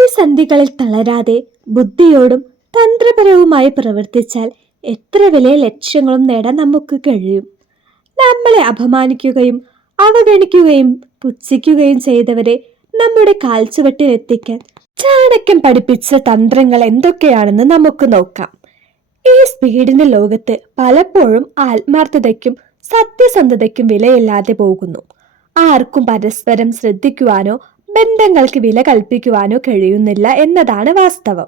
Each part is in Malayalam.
പ്രതിസന്ധികളിൽ തളരാതെ ബുദ്ധിയോടും തന്ത്രപരവുമായി പ്രവർത്തിച്ചാൽ എത്ര വലിയ ലക്ഷ്യങ്ങളും നേടാൻ നമുക്ക് കഴിയും. നമ്മളെ അപമാനിക്കുകയും അവഗണിക്കുകയും പുച്ഛിക്കുകയും ചെയ്തവരെ നമ്മുടെ കാൽച്ചുവട്ടിലെത്തിക്കാൻ ചാണക്യൻ പഠിപ്പിച്ച തന്ത്രങ്ങൾ എന്തൊക്കെയാണെന്ന് നമുക്ക് നോക്കാം. ഈ സ്പീഡിന്റെ ലോകത്ത് പലപ്പോഴും ആത്മാർത്ഥതയ്ക്കും സത്യസന്ധതയ്ക്കും വിലയില്ലാതെ പോകുന്നു. ആർക്കും പരസ്പരം ശ്രദ്ധിക്കുവാനോ ബന്ധങ്ങൾക്ക് വില കൽപ്പിക്കുവാനോ കഴിയുന്നില്ല എന്നതാണ് വാസ്തവം.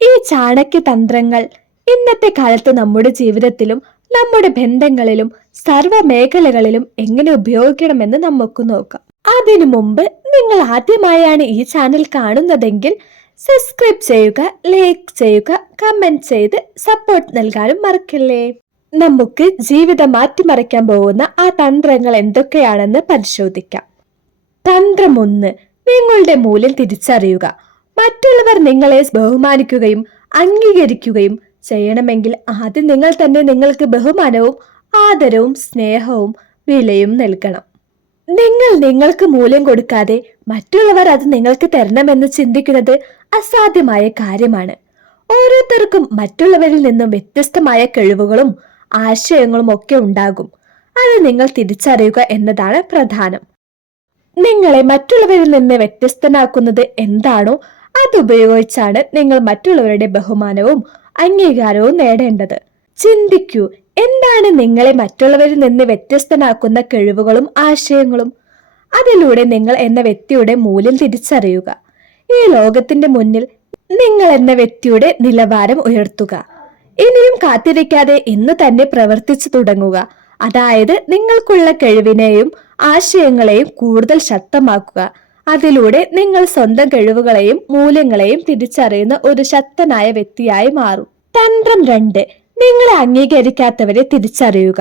ഈ ചാണക്യ തന്ത്രങ്ങൾ ഇന്നത്തെ കാലത്ത് നമ്മുടെ ജീവിതത്തിലും നമ്മുടെ ബന്ധങ്ങളിലും സർവ്വ മേഖലകളിലും എങ്ങനെ ഉപയോഗിക്കണമെന്ന് നമുക്ക് നോക്കാം. അതിനു മുമ്പ് നിങ്ങൾ ആദ്യമായാണ് ഈ ചാനൽ കാണുന്നതെങ്കിൽ സബ്സ്ക്രൈബ് ചെയ്യുക, ലൈക്ക് ചെയ്യുക, കമന്റ് ചെയ്ത് സപ്പോർട്ട് നൽകാനും മറക്കല്ലേ. നമുക്ക് ജീവിതം മാറ്റിമറിക്കാൻ പോകുന്ന ആ തന്ത്രങ്ങൾ എന്തൊക്കെയാണെന്ന് പരിശോധിക്കാം. തന്ത്രം 1. നിങ്ങളുടെ മൂല്യം തിരിച്ചറിയുക. മറ്റുള്ളവർ നിങ്ങളെ ബഹുമാനിക്കുകയും അംഗീകരിക്കുകയും ചെയ്യണമെങ്കിൽ ആദ്യം നിങ്ങൾ തന്നെ നിങ്ങൾക്ക് ബഹുമാനവും ആദരവും സ്നേഹവും വിലയും നൽകണം. നിങ്ങൾ നിങ്ങൾക്ക് മൂല്യം കൊടുക്കാതെ മറ്റുള്ളവർ അത് നിങ്ങൾക്ക് തരണമെന്ന് ചിന്തിക്കുന്നത് അസാധ്യമായ കാര്യമാണ്. ഓരോരുത്തർക്കും മറ്റുള്ളവരിൽ നിന്നും വ്യത്യസ്തമായ കഴിവുകളും ആശയങ്ങളും ഒക്കെ ഉണ്ടാകും. അത് നിങ്ങൾ തിരിച്ചറിയുക എന്നതാണ് പ്രധാനം. നിങ്ങളെ മറ്റുള്ളവരിൽ നിന്ന് വ്യത്യസ്തനാക്കുന്നത് എന്താണോ അതുപയോഗിച്ചാണ് നിങ്ങൾ മറ്റുള്ളവരുടെ ബഹുമാനവും അംഗീകാരവും നേടേണ്ടത്. ചിന്തിക്കൂ, എന്താണ് നിങ്ങളെ മറ്റുള്ളവരിൽ നിന്ന് വ്യത്യസ്തനാക്കുന്ന കഴിവുകളും ആശയങ്ങളും? അതിലൂടെ നിങ്ങൾ എന്ന വ്യക്തിയുടെ മൂല്യം തിരിച്ചറിയുക. ഈ ലോകത്തിന്റെ മുന്നിൽ നിങ്ങൾ എന്ന വ്യക്തിയുടെ നിലവാരം ഉയർത്തുക. ഇനിയും കാത്തിരിക്കാതെ ഇന്ന് തന്നെ പ്രവർത്തിച്ചു തുടങ്ങുക. അതായത് നിങ്ങൾക്കുള്ള കഴിവിനെയും ആശയങ്ങളെയും കൂടുതൽ ശക്തമാക്കുക. അതിലൂടെ നിങ്ങൾ സ്വന്തം കഴിവുകളെയും മൂല്യങ്ങളെയും തിരിച്ചറിയുന്ന ഒരു ശക്തനായ വ്യക്തിയായി മാറും. തന്ത്രം 2. നിങ്ങളെ അംഗീകരിക്കാത്തവരെ തിരിച്ചറിയുക.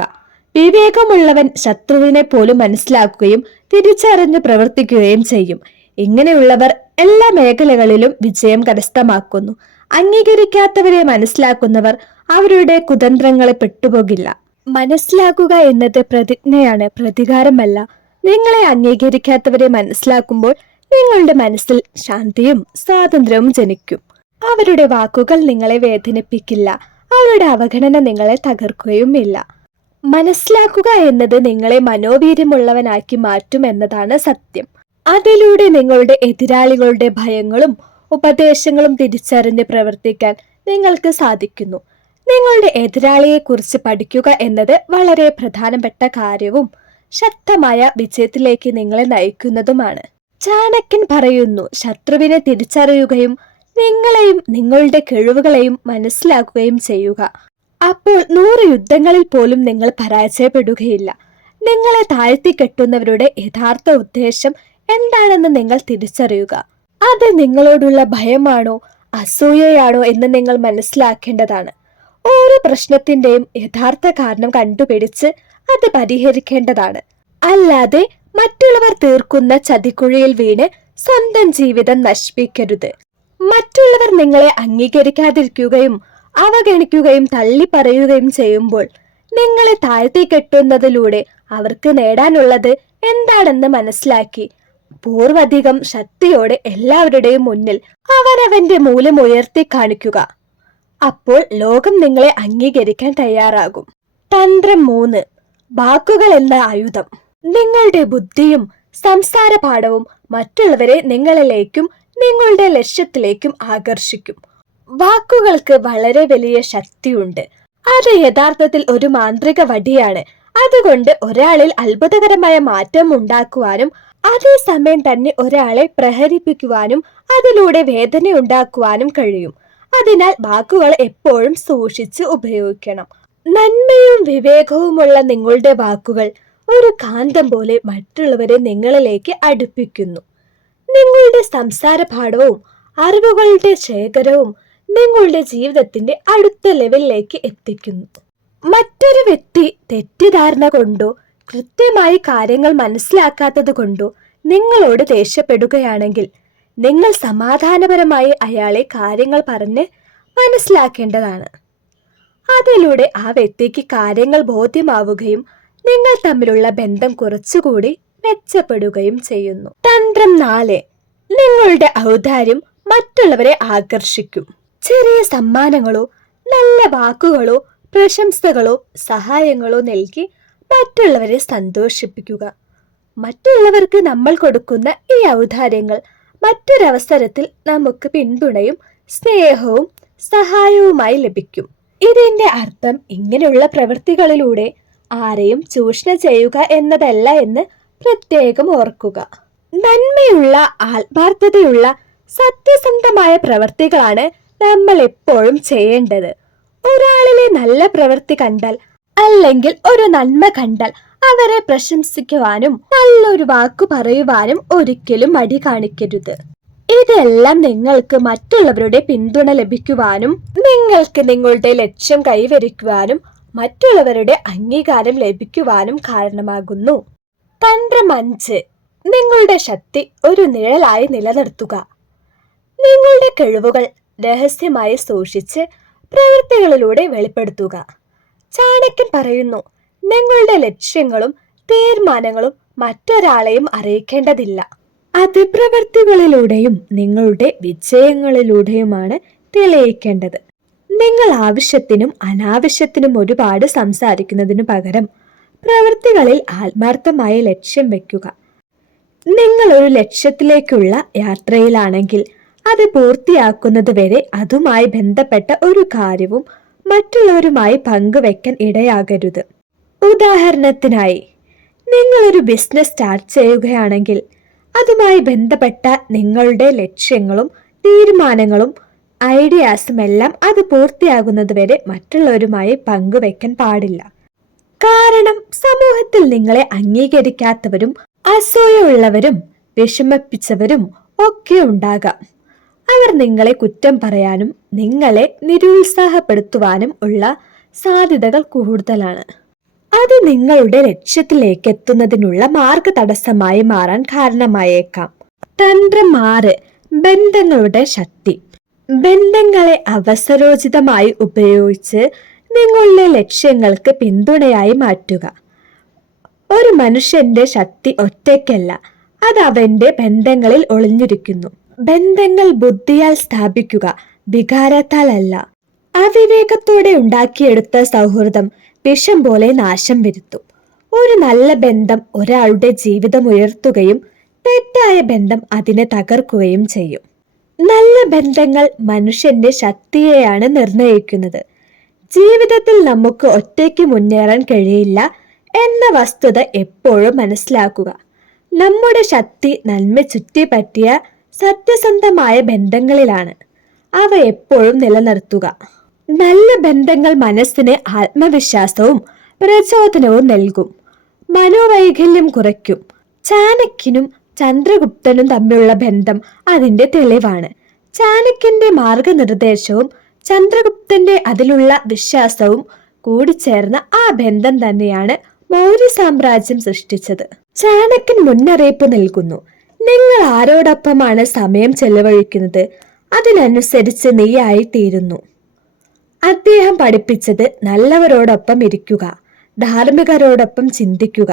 വിവേകമുള്ളവൻ ശത്രുവിനെ പോലും മനസ്സിലാക്കുകയും തിരിച്ചറിഞ്ഞ് പ്രവർത്തിക്കുകയും ചെയ്യും. ഇങ്ങനെയുള്ളവർ എല്ലാ മേഖലകളിലും വിജയം കരസ്ഥമാക്കുന്നു. അംഗീകരിക്കാത്തവരെ മനസ്സിലാക്കുന്നവർ അവരുടെ കുതന്ത്രങ്ങളെ പെട്ടുപോകില്ല. മനസ്സിലാക്കുക എന്നത് പ്രതിജ്ഞയാണ്, പ്രതികാരമല്ല. നിങ്ങളെ അംഗീകരിക്കാത്തവരെ മനസ്സിലാക്കുമ്പോൾ നിങ്ങളുടെ മനസ്സിൽ ശാന്തിയും സ്വാതന്ത്ര്യവും ജനിക്കും. അവരുടെ വാക്കുകൾ നിങ്ങളെ വേദനിപ്പിക്കില്ല. അവരുടെ അവഗണന നിങ്ങളെ തകർക്കുകയുമില്ല. മനസ്സിലാക്കുക എന്നത് നിങ്ങളെ മനോവീര്യമുള്ളവനാക്കി മാറ്റും എന്നതാണ് സത്യം. അതിലൂടെ നിങ്ങളുടെ എതിരാളികളുടെ ഭയങ്ങളും ഉപദേശങ്ങളും തിരിച്ചറിഞ്ഞ് പ്രവർത്തിക്കാൻ നിങ്ങൾക്ക് സാധിക്കുന്നു. നിങ്ങളുടെ എതിരാളിയെക്കുറിച്ച് പഠിക്കുക എന്നത് വളരെ പ്രധാനപ്പെട്ട കാര്യവും ശക്തമായ വിജയത്തിലേക്ക് നിങ്ങളെ നയിക്കുന്നതുമാണ്. ചാണക്യൻ പറയുന്നു, ശത്രുവിനെ തിരിച്ചറിയുകയും നിങ്ങളെയും നിങ്ങളുടെ കഴിവുകളെയും മനസ്സിലാക്കുകയും ചെയ്യുക. അപ്പോൾ 100 യുദ്ധങ്ങളിൽ പോലും നിങ്ങൾ പരാജയപ്പെടുകയില്ല. നിങ്ങളെ താഴ്ത്തിക്കെട്ടുന്നവരുടെ യഥാർത്ഥ ഉദ്ദേശം എന്താണെന്ന് നിങ്ങൾ തിരിച്ചറിയുക. അത് നിങ്ങളോടുള്ള ഭയമാണോ അസൂയയാണോ എന്ന് നിങ്ങൾ മനസ്സിലാക്കേണ്ടതാണ്. ഓരോ പ്രശ്നത്തിന്റെയും യഥാർത്ഥ കാരണം കണ്ടുപിടിച്ച് അത് പരിഹരിക്കേണ്ടതാണ്. അല്ലാതെ മറ്റുള്ളവർ തീർക്കുന്ന ചതിക്കുഴിയിൽ വീണ് സ്വന്തം ജീവിതം നശിപ്പിക്കരുത്. മറ്റുള്ളവർ നിങ്ങളെ അംഗീകരിക്കാതിരിക്കുകയും അവഗണിക്കുകയും തള്ളി പറയുകയും ചെയ്യുമ്പോൾ നിങ്ങളെ താഴ്ത്തിക്കെട്ടുന്നതിലൂടെ അവർക്ക് നേടാനുള്ളത് എന്താണെന്ന് മനസ്സിലാക്കി പൂർവധികം ശക്തിയോടെ എല്ലാവരുടെയും മുന്നിൽ അവനവന്റെ മൂല്യം ഉയർത്തി കാണിക്കുക. അപ്പോൾ ലോകം നിങ്ങളെ അംഗീകരിക്കാൻ തയ്യാറാകും. തന്ത്രം 3. വാക്കുകൾ എന്ന ആയുധം. നിങ്ങളുടെ ബുദ്ധിയും സംസാര പാഠവും മറ്റുള്ളവരെ നിങ്ങളിലേക്കും നിങ്ങളുടെ ലക്ഷ്യത്തിലേക്കും ആകർഷിക്കും. വാക്കുകൾക്ക് വളരെ വലിയ ശക്തിയുണ്ട്. അത് യഥാർത്ഥത്തിൽ ഒരു മാന്ത്രിക വടിയാണ്. അതുകൊണ്ട് ഒരാളിൽ അത്ഭുതകരമായ മാറ്റം ഉണ്ടാക്കുവാനും അതേസമയം തന്നെ ഒരാളെ പ്രഹരിപ്പിക്കുവാനും അതിലൂടെ വേദന ഉണ്ടാക്കുവാനും കഴിയും. അതിനാൽ വാക്കുകൾ എപ്പോഴും സൂക്ഷിച്ച് ഉപയോഗിക്കണം. നന്മയും വിവേകവുമുള്ള നിങ്ങളുടെ വാക്കുകൾ ഒരു കാന്തം പോലെ മറ്റുള്ളവരെ നിങ്ങളിലേക്ക് അടുപ്പിക്കുന്നു. നിങ്ങളുടെ സംസാര പാഠവും അറിവുകളുടെ ശേഖരവും നിങ്ങളുടെ ജീവിതത്തിന്റെ അടുത്ത ലെവലിലേക്ക് എത്തിക്കുന്നു. മറ്റൊരു വ്യക്തി തെറ്റിദ്ധാരണ കൊണ്ടോ കൃത്യമായി കാര്യങ്ങൾ മനസ്സിലാക്കാത്തത് കൊണ്ടോ നിങ്ങളോട് ദേഷ്യപ്പെടുകയാണെങ്കിൽ നിങ്ങൾ സമാധാനപരമായി അയാളെ കാര്യങ്ങൾ പറഞ്ഞ് മനസ്സിലാക്കേണ്ടതാണ്. അതിലൂടെ ആ വ്യക്തിക്ക് കാര്യങ്ങൾ ബോധ്യമാവുകയും നിങ്ങൾ തമ്മിലുള്ള ബന്ധം കുറച്ചുകൂടി മെച്ചപ്പെടുകയും ചെയ്യുന്നു. തന്ത്രം 4. നിങ്ങളുടെ ഔദാര്യം മറ്റുള്ളവരെ ആകർഷിക്കും. ചെറിയ സമ്മാനങ്ങളോ നല്ല വാക്കുകളോ പ്രശംസകളോ സഹായങ്ങളോ നൽകി മറ്റുള്ളവരെ സന്തോഷിപ്പിക്കുക. മറ്റുള്ളവർക്ക് നമ്മൾ കൊടുക്കുന്ന ഈ ഔദാര്യങ്ങൾ മറ്റൊരവസരത്തിൽ നമുക്ക് പിന്തുണയും സ്നേഹവും സഹായവുമായി ലഭിക്കും. ഇതിന്റെ അർത്ഥം ഇങ്ങനെയുള്ള പ്രവൃത്തികളിലൂടെ ആരെയും ചൂഷണം ചെയ്യുക എന്നതല്ല എന്ന് പ്രത്യേകം ഓർക്കുക. നന്മയുള്ള, ആത്മാർത്ഥതയുള്ള, സത്യസന്ധമായ പ്രവൃത്തികളാണ് നമ്മൾ എപ്പോഴും ചെയ്യേണ്ടത്. ഒരാളിലെ നല്ല പ്രവൃത്തി കണ്ടാൽ അല്ലെങ്കിൽ ഒരു നന്മ കണ്ടാൽ അവരെ പ്രശംസിക്കുവാനും നല്ലൊരു വാക്കു പറയുവാനും ഒരിക്കലും മടി കാണിക്കരുത്. ഇതെല്ലാം നിങ്ങൾക്ക് മറ്റുള്ളവരുടെ പിന്തുണ ലഭിക്കുവാനും നിങ്ങൾക്ക് നിങ്ങളുടെ ലക്ഷ്യം കൈവരിക്കുവാനും മറ്റുള്ളവരുടെ അംഗീകാരം ലഭിക്കുവാനും കാരണമാകുന്നു. തന്ത്രം 5. നിങ്ങളുടെ ശക്തി ഒരു നിഴലായി നിലനിർത്തുക. നിങ്ങളുടെ കഴിവുകൾ രഹസ്യമായി സൂക്ഷിച്ച് പ്രവൃത്തികളിലൂടെ വെളിപ്പെടുത്തുക. ചാണക്യൻ പറയുന്നു, നിങ്ങളുടെ ലക്ഷ്യങ്ങളും തീരുമാനങ്ങളും മറ്റൊരാളെയും അറിയിക്കേണ്ടതില്ല. അത് പ്രവൃത്തികളിലൂടെയും നിങ്ങളുടെ വിജയങ്ങളിലൂടെയുമാണ് തെളിയിക്കേണ്ടത്. നിങ്ങൾ ആവശ്യത്തിനും അനാവശ്യത്തിനും ഒരുപാട് സംസാരിക്കുന്നതിനു പകരം പ്രവൃത്തികളിൽ ആത്മാർത്ഥമായ ലക്ഷ്യം വെക്കുക. നിങ്ങൾ ഒരു ലക്ഷ്യത്തിലേക്കുള്ള യാത്രയിലാണെങ്കിൽ അത് പൂർത്തിയാക്കുന്നത് വരെ അതുമായി ബന്ധപ്പെട്ട ഒരു കാര്യവും മറ്റുള്ളവരുമായി പങ്കുവെക്കാൻ ഇടയാകരുത്. ഉദാഹരണത്തിനായി, നിങ്ങളൊരു ബിസിനസ് സ്റ്റാർട്ട് ചെയ്യുകയാണെങ്കിൽ അതുമായി ബന്ധപ്പെട്ട നിങ്ങളുടെ ലക്ഷ്യങ്ങളും തീരുമാനങ്ങളും ഐഡിയാസും എല്ലാം അത് പൂർത്തിയാകുന്നത് വരെ മറ്റുള്ളവരുമായി പങ്കുവെക്കാൻ പാടില്ല. കാരണം സമൂഹത്തിൽ നിങ്ങളെ അംഗീകരിക്കാത്തവരും അസൂയുള്ളവരും വിഷമിപ്പിച്ചവരും ഒക്കെ ഉണ്ടാകാം. അവർ നിങ്ങളെ കുറ്റം പറയാനും നിങ്ങളെ നിരുത്സാഹപ്പെടുത്തുവാനും ഉള്ള സാധ്യതകൾ കൂടുതലാണ്. അത് നിങ്ങളുടെ ലക്ഷ്യത്തിലേക്ക് എത്തുന്നതിനുള്ള മാർഗതടസ്സമായി മാറാൻ കാരണമായേക്കാം. തന്ത്രം 6. ബന്ധങ്ങളുടെ ശക്തി. ബന്ധങ്ങളെ അവസരോചിതമായി ഉപയോഗിച്ച് നിങ്ങളുടെ ലക്ഷ്യങ്ങൾക്ക് പിന്തുണയായി മാറ്റുക. ഒരു മനുഷ്യന്റെ ശക്തി ഒറ്റയ്ക്കല്ല, അത് അവന്റെ ബന്ധങ്ങളിൽ ഒളിഞ്ഞിരിക്കുന്നു. ബന്ധങ്ങൾ ബുദ്ധിയാൽ സ്ഥാപിക്കുക, വികാരത്താൽ അല്ല. അവിവേകത്തോടെ ഉണ്ടാക്കിയെടുത്ത സൗഹൃദം വിഷം പോലെ നാശം വരുത്തും. ഒരു നല്ല ബന്ധം ഒരാളുടെ ജീവിതം ഉയർത്തുകയും തെറ്റായ ബന്ധം അതിനെ തകർക്കുകയും ചെയ്യും. നല്ല ബന്ധങ്ങൾ മനുഷ്യന്റെ ശക്തിയെയാണ് നിർണയിക്കുന്നത്. ജീവിതത്തിൽ നമുക്ക് ഒറ്റയ്ക്ക് മുന്നേറാൻ കഴിയില്ല എന്ന വസ്തുത എപ്പോഴും മനസ്സിലാക്കുക. നമ്മുടെ ശക്തി നന്മ ചുറ്റിപ്പറ്റിയ സത്യസന്ധമായ ബന്ധങ്ങളിലാണ്. അവ എപ്പോഴും നിലനിർത്തുക. നല്ല ബന്ധങ്ങൾ മനസ്സിന് ആത്മവിശ്വാസവും പ്രചോദനവും നൽകും, മനോവൈകല്യം കുറയ്ക്കും. ചാണക്യനും ചന്ദ്രഗുപ്തനും തമ്മിലുള്ള ബന്ധം അതിന്റെ തെളിവാണ്. ചാണക്യന്റെ മാർഗനിർദ്ദേശവും ചന്ദ്രഗുപ്തന്റെ അതിലുള്ള വിശ്വാസവും കൂടിച്ചേർന്ന ആ ബന്ധം തന്നെയാണ് മൗര്യ സാമ്രാജ്യം സൃഷ്ടിച്ചത്. ചാണക്യൻ മുന്നറിയിപ്പ് നൽകുന്നു, നിങ്ങൾ ആരോടൊപ്പമാണ് സമയം ചെലവഴിക്കുന്നത് അതിനനുസരിച്ച് നീയായി തീരുന്നു. അദ്ദേഹം പഠിപ്പിച്ചത് നല്ലവരോടൊപ്പം ഇരിക്കുക, ധാർമ്മികരോടൊപ്പം ചിന്തിക്കുക.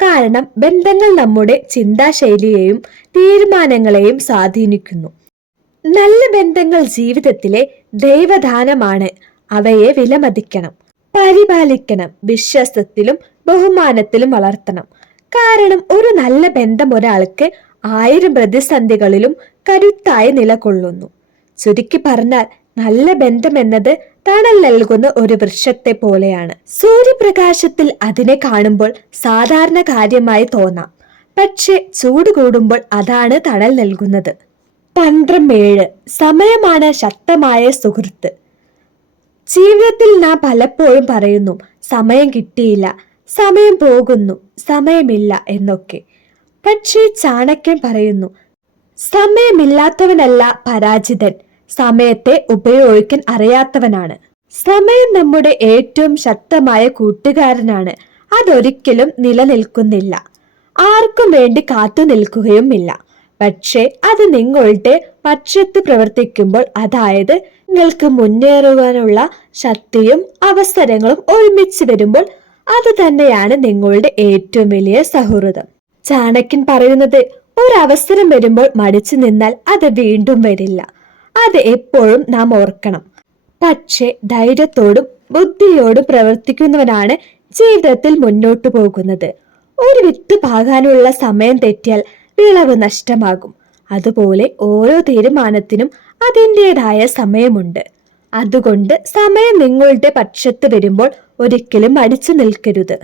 കാരണം ബന്ധങ്ങൾ നമ്മുടെ ചിന്താശൈലിയെയും തീരുമാനങ്ങളെയും സ്വാധീനിക്കുന്നു. നല്ല ബന്ധങ്ങൾ ജീവിതത്തിലെ ദൈവദാനമാണ്. അവയെ വിലമതിക്കണം, പരിപാലിക്കണം, വിശ്വാസത്തിലും ബഹുമാനത്തിലും വളർത്തണം. കാരണം ഒരു നല്ല ബന്ധം ഒരാൾക്ക് 1000 പ്രതിസന്ധികളിലും കരുത്തായി നിലകൊള്ളുന്നു. ചുരുക്കി പറഞ്ഞാൽ നല്ല ബന്ധം എന്നത് തണൽ നൽകുന്ന ഒരു വൃക്ഷത്തെ പോലെയാണ്. സൂര്യപ്രകാശത്തിൽ അതിനെ കാണുമ്പോൾ സാധാരണ കാര്യമായി തോന്നാം, പക്ഷെ ചൂട് കൂടുമ്പോൾ അതാണ് തണൽ നൽകുന്നത്. തന്ത്രം 7. സമയമാണ് ശക്തമായ സുഹൃത്ത്. ജീവിതത്തിൽ നാം പലപ്പോഴും പറയുന്നു, സമയം കിട്ടിയില്ല, സമയം പോകുന്നു, സമയമില്ല എന്നൊക്കെ. പക്ഷേ ചാണക്യൻ പറയുന്നു, സമയമില്ലാത്തവനല്ല പരാജിതൻ, സമയത്തെ ഉപയോഗിക്കാൻ അറിയാത്തവനാണ്. സമയം നമ്മുടെ ഏറ്റവും ശക്തമായ കൂട്ടുകാരനാണ്. അതൊരിക്കലും നിലനിൽക്കുന്നില്ല, ആർക്കും വേണ്ടി കാത്തു നിൽക്കുകയുമില്ല. പക്ഷേ അത് നിങ്ങളുടെ പക്ഷത്ത് പ്രവർത്തിക്കുമ്പോൾ, അതായത് നിങ്ങൾക്ക് മുന്നേറുവാനുള്ള ശക്തിയും അവസരങ്ങളും ഒരുമിച്ച് വരുമ്പോൾ, അത് തന്നെയാണ് നിങ്ങളുടെ ഏറ്റവും വലിയ സൗഹൃദം. ചാണക്യൻ പറയുന്നത്, ഒരവസരം വരുമ്പോൾ മടിച്ചു നിന്നാൽ അത് വീണ്ടും വരില്ല. അത് എപ്പോഴും നാം ഓർക്കണം. പക്ഷേ ധൈര്യത്തോടും ബുദ്ധിയോടും പ്രവർത്തിക്കുന്നവനാണ് ജീവിതത്തിൽ മുന്നോട്ടു പോകുന്നത്. ഒരു വിത്ത് പാകാനുള്ള സമയം തെറ്റിയാൽ വിളവ് നഷ്ടമാകും. അതുപോലെ ഓരോ തീരുമാനത്തിനും അതിൻ്റെതായ സമയമുണ്ട്. അതുകൊണ്ട് സമയം നിങ്ങളുടെ പക്ഷത്ത് വരുമ്പോൾ ഒരിക്കലും അടിച്ചു നിൽക്കരുത്.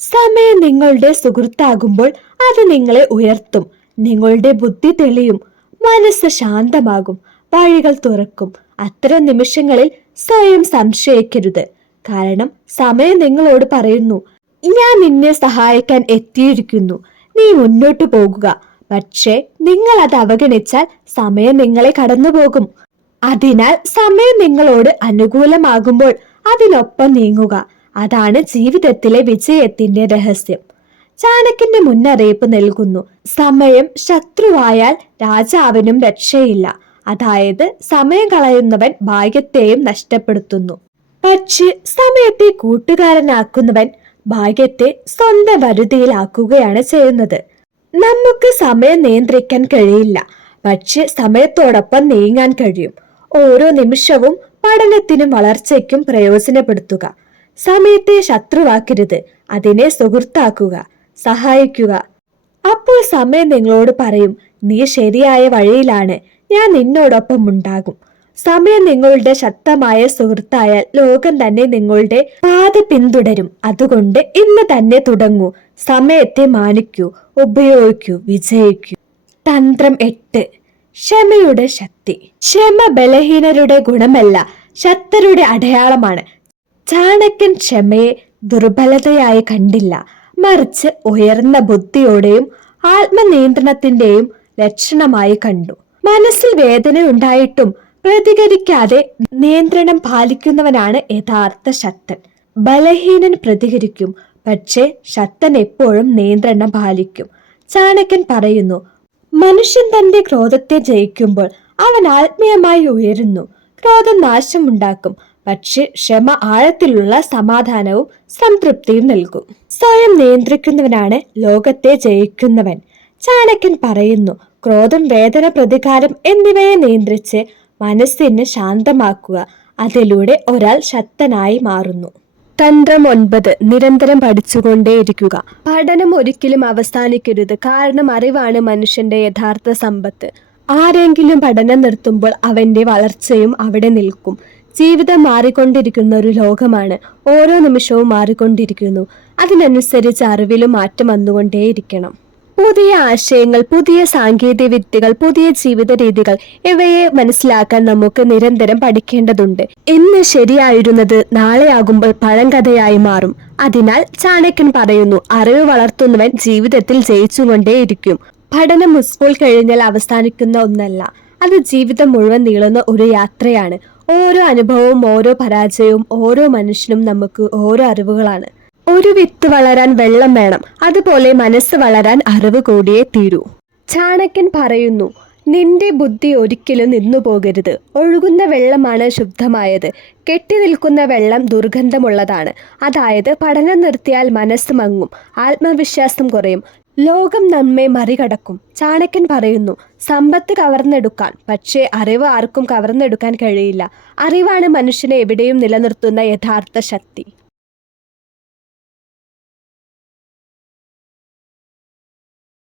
സമയം നിങ്ങളുടെ സുഹൃത്താകുമ്പോൾ അത് നിങ്ങളെ ഉയർത്തും. നിങ്ങളുടെ ബുദ്ധി തെളിയും, മനസ്സ് ശാന്തമാകും, വഴികൾ തുറക്കും. അത്തരം നിമിഷങ്ങളിൽ സ്വയം സംശയിക്കരുത്. കാരണം സമയം നിങ്ങളോട് പറയുന്നു, ഞാൻ നിന്നെ സഹായിക്കാൻ എത്തിയിരിക്കുന്നു, നീ മുന്നോട്ടു പോകുക. പക്ഷേ നിങ്ങൾ അത് അവഗണിച്ചാൽ സമയം നിങ്ങളെ കടന്നുപോകും. അതിനാൽ സമയം നിങ്ങളോട് അനുകൂലമാകുമ്പോൾ അതിനൊപ്പം നീങ്ങുക. അതാണ് ജീവിതത്തിലെ വിജയത്തിന്റെ രഹസ്യം. ചാണക്യന്റെ മുന്നറിയിപ്പ് നൽകുന്നു, സമയം ശത്രുവായാൽ രാജാവിനും രക്ഷയില്ല. അതായത് സമയം കളയുന്നവൻ ഭാഗ്യത്തെയും നഷ്ടപ്പെടുത്തുന്നു. പക്ഷേ സമയത്തെ കൂട്ടുകാരനാക്കുന്നവൻ ഭാഗ്യത്തെ സ്വന്തം വരുതിയിലാക്കുകയാണ് ചെയ്യുന്നത്. നമുക്ക് സമയം നിയന്ത്രിക്കാൻ കഴിയില്ല, പക്ഷെ സമയത്തോടൊപ്പം നീങ്ങാൻ കഴിയും. ഓരോ നിമിഷവും പഠനത്തിനും വളർച്ചയ്ക്കും പ്രയോജനപ്പെടുത്തുക. സമയത്തെ ശത്രുവാക്കരുത്, അതിനെ സുഹൃത്താക്കുക, സഹായിക്കുക. അപ്പോൾ സമയം നിങ്ങളോട് പറയും, നീ ശരിയായ വഴിയിലാണ്, ഞാൻ നിന്നോടൊപ്പം ഉണ്ടാകും. സമയം നിങ്ങളുടെ ശക്തമായ സുഹൃത്തായാൽ ലോകം തന്നെ നിങ്ങളുടെ പാത പിന്തുടരും. അതുകൊണ്ട് ഇന്ന് തന്നെ തുടങ്ങൂ. സമയത്തെ മാനിക്കൂ, ഉപയോഗിക്കൂ, വിജയിക്കൂ. തന്ത്രം 8. ക്ഷമയുടെ ശക്തി. ക്ഷമ ബലഹീനരുടെ ഗുണമല്ല, ശക്തരുടെ അടയാളമാണ്. ചാണക്യൻ ക്ഷമയെ ദുർബലതയായി കണ്ടില്ല, മറിച്ച് ഉയർന്ന ബുദ്ധിയോടെയും ആത്മനിയന്ത്രണത്തിന്റെയും ലക്ഷണമായി കണ്ടു. മനസ്സിൽ വേദന ഉണ്ടായിട്ടും പ്രതികരിക്കാതെ നിയന്ത്രണം പാലിക്കുന്നവനാണ് യഥാർത്ഥ ശക്തൻ. ബലഹീനൻ പ്രതികരിക്കും, പക്ഷേ ശക്തൻ എപ്പോഴും നിയന്ത്രണം പാലിക്കും. ചാണക്യൻ പറയുന്നു, മനുഷ്യൻ തന്റെ ക്രോധത്തെ ജയിക്കുമ്പോൾ അവൻ ആത്മീയമായി ഉയരുന്നു. ക്രോധം നാശമുണ്ടാക്കും, പക്ഷെ ക്ഷമ ആഴത്തിലുള്ള സമാധാനവും സംതൃപ്തിയും നൽകും. സ്വയം നിയന്ത്രിക്കുന്നവനാണ് ലോകത്തെ ജയിക്കുന്നവൻ. ചാണക്യൻ പറയുന്നു, ക്രോധം, വേദന, പ്രതികാരം എന്നിവയെ നിയന്ത്രിച്ച് മനസ്സിനെ ശാന്തമാക്കുക. അതിലൂടെ ഒരാൾ ശക്തനായി മാറുന്നു. തന്ത്രം 9. നിരന്തരം പഠിച്ചുകൊണ്ടേയിരിക്കുക. പഠനം ഒരിക്കലും അവസാനിക്കരുത്, കാരണം അറിവാണ് മനുഷ്യന്റെ യഥാർത്ഥ സമ്പത്ത്. ആരെങ്കിലും പഠനം നിർത്തുമ്പോൾ അവന്റെ വളർച്ചയും അവിടെ നിൽക്കും. ജീവിതം മാറിക്കൊണ്ടിരിക്കുന്ന ഒരു ലോകമാണ്. ഓരോ നിമിഷവും മാറിക്കൊണ്ടിരിക്കുന്നു. അതിനനുസരിച്ച് അറിവിലും മാറ്റം വന്നുകൊണ്ടേയിരിക്കണം. പുതിയ ആശയങ്ങൾ, പുതിയ സാങ്കേതിക വിദ്യകൾ, പുതിയ ജീവിത രീതികൾ ഇവയെ മനസ്സിലാക്കാൻ നമുക്ക് നിരന്തരം പഠിക്കേണ്ടതുണ്ട്. ഇന്ന് ശരിയായിരുന്നത് നാളെയാകുമ്പോൾ പഴങ്കഥയായി മാറും. അതിനാൽ ചാണക്യൻ പറയുന്നു, അറിവ് വളർത്തുന്നവൻ ജീവിതത്തിൽ ജയിച്ചുകൊണ്ടേയിരിക്കും. പഠനം സ്കൂൾ കഴിഞ്ഞാൽ അവസാനിക്കുന്ന ഒന്നല്ല, അത് ജീവിതം മുഴുവൻ നീളുന്ന ഒരു യാത്രയാണ്. ഓരോ അനുഭവവും, ഓരോ പരാജയവും, ഓരോ മനുഷ്യനും നമുക്ക് ഓരോ അറിവുകളാണ്. ഒരു വിത്ത് വളരാൻ വെള്ളം വേണം, അതുപോലെ മനസ്സ് വളരാൻ അറിവ് കൂടിയേ തീരൂ. ചാണക്യൻ പറയുന്നു, നിന്റെ ബുദ്ധി ഒരിക്കലും നിന്നു പോകരുത്. ഒഴുകുന്ന വെള്ളമാണ് ശുദ്ധമായത്, കെട്ടി നിൽക്കുന്ന വെള്ളം ദുർഗന്ധമുള്ളതാണ്. അതായത് പഠനം നിർത്തിയാൽ മനസ്സ് മങ്ങും, ആത്മവിശ്വാസം കുറയും, ലോകം നമ്മെ മറികടക്കും. ചാണക്യൻ പറയുന്നു, സമ്പത്ത് കവർന്നെടുക്കാൻ, പക്ഷേ അറിവ് ആർക്കും കവർന്നെടുക്കാൻ കഴിയില്ല. അറിവാണ് മനുഷ്യനെ എവിടെയും നിലനിർത്തുന്ന യഥാർത്ഥ ശക്തി.